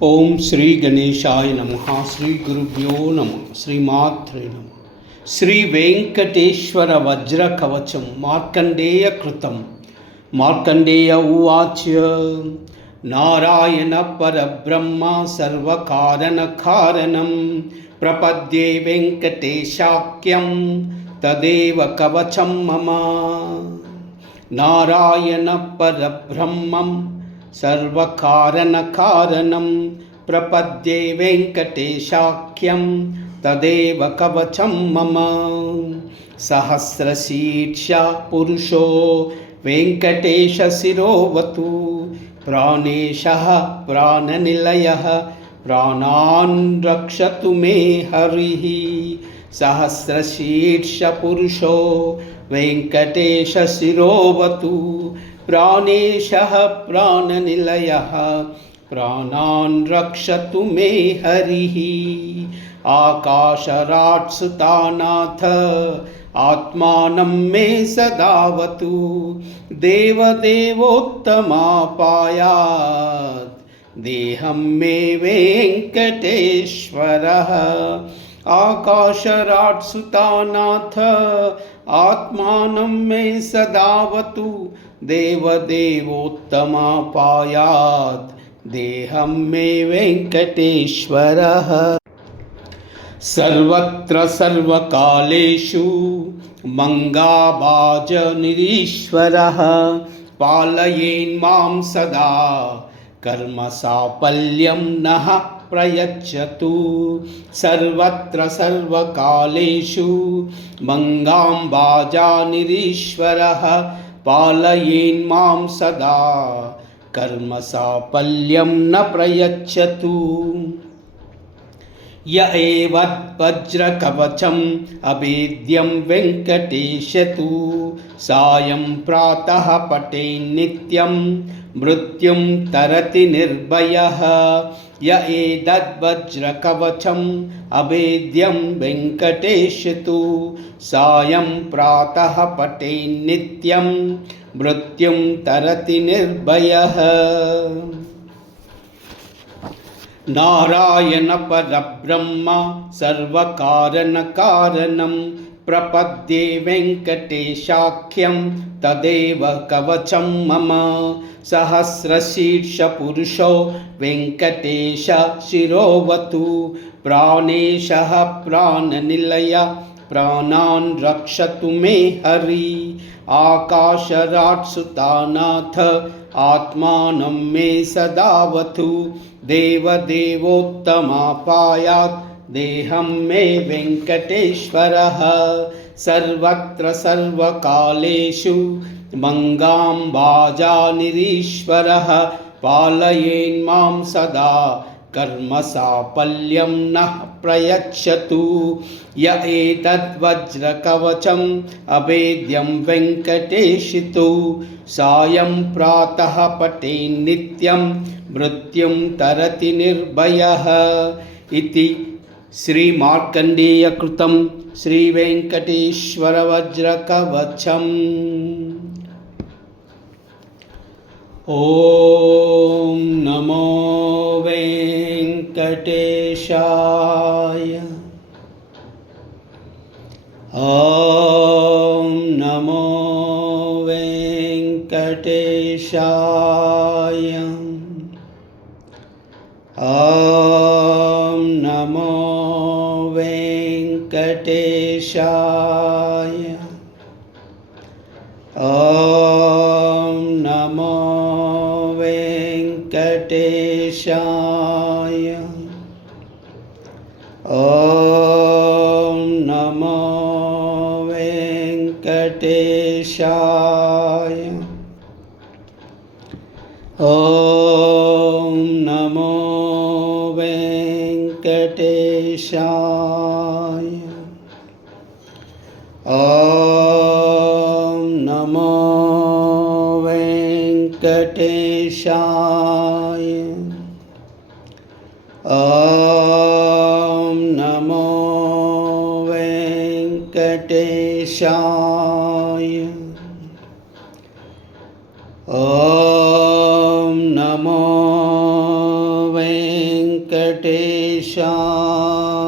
ఓం శ్రీ గణేశాయ నమః. శ్రీ గురుభ్యో నమః. శ్రీమాత్రే నమః. శ్రీ వెంకటేశ్వర వజ్ర కవచం మార్కండేయ కృతం. మార్కండేయ ఉవాచ నారాయణ పరబ్రహ్మ సర్వకారణ కారణం ప్రపద్యే వెంకటేశాఖ్యం తదేవ కవచం మమ. నారాయణ పరబ్రహ్మం సర్వకారణకారణం ప్రపద్యే వెంకటేశాఖ్యం తదేవ కవచం మమ. సహస్రశీర్ష పురుషో వెంకటేశ శిరోవతు ప్రాణేశః ప్రాణనిలయః ప్రాణాన్ రక్షతు మే హరిః. సహస్రశీర్ష పురుషో వెంకటేశ శిరోవతు ప్రాణేశః ప్రాణనిలయః ప్రాణాన్ రక్షతు మే హరిః. ఆకాశరాట్ సుతానాథ ఆత్మానం మే సదావతు దేవదేవోత్తమాపాయాత్ దేహం మే వెంకటేశ్వరః. ఆకాశరాట్ సుతానాథ ఆత్మానం మే సదావతు దేవదేవోత్తమాపాయాత్ దేహం మే వెంకటేశ్వరః. సర్వత్ర సర్వకాలేషు మంగాభాజనిరీశ్వరః పాలయేన్మాం సదా కర్మ సాఫల్యం నః ప్రయచ్చతు. సర్వత్ర సర్వకాలేషు మంగాంబాజానిరీశ్వరః పాలయేన్మాం సదా కర్మ సాఫల్యం న ప్రయచ్చతు. య ఏవద్వజ్రకవచం అభేద్యం వెంకటేశతు సాయం ప్రాతః పఠేన్నిత్యం మృత్యుం తరతి నిర్భయః. య ఏతద్వజ్రకవచం అభేద్యం వెంకటేశతు సాయం ప్రాతః పఠేన్నిత్యం మృత్యుం తరతి నిర్భయః. నారాయణ పరబ్రహ్మ సర్వకారణకారణం ప్రపద్యే వెంకటేశాఖ్యం తదేవ కవచం మమ. సహస్రశీర్ష పురుషో వెంకటేశ శిరోవతు ప్రాణేశః ప్రాణనిలయ ప్రాణాన్ రక్షతు మే హరి. ఆకాశరాట్ సుతానాథ ఆత్మానం మే సదావతు దేవదేవోత్తమాపాయాత్ దేహం మే వెంకటేశ్వరః. సర్వత్ర సర్వకాలేషు మంగాంబాజానిరీశ్వరః పాలయేన్మాం సదా కర్మ సాఫల్యం నః ప్రయచ్చతు. య ఏతద్వజ్రకవచం అభేద్యం వెంకటేశితు సాయం ప్రాతః పఠేన్నిత్యం మృత్యుం తరతి నిర్భయః. ఇతి శ్రీ మార్కండేయ కృతం శ్రీ వెంకటేశ్వర వజ్రకవచం. ఓం నమో వెంకటేశాయ. ఓం నమో వెంకటేశాయ. ఓం నమో వెంకటేశాయ. ఓం నమో వెంకటేశాయ. ఓం నమో వెంకటేశాయ. ఓం నమో వెంకటేశాయ. ఓం నమో వెంకటేశాయ. ఓం నమో వెంకటేశాయ. ఓం నమో వెంకటేశాయ. వెంకటేశాయ.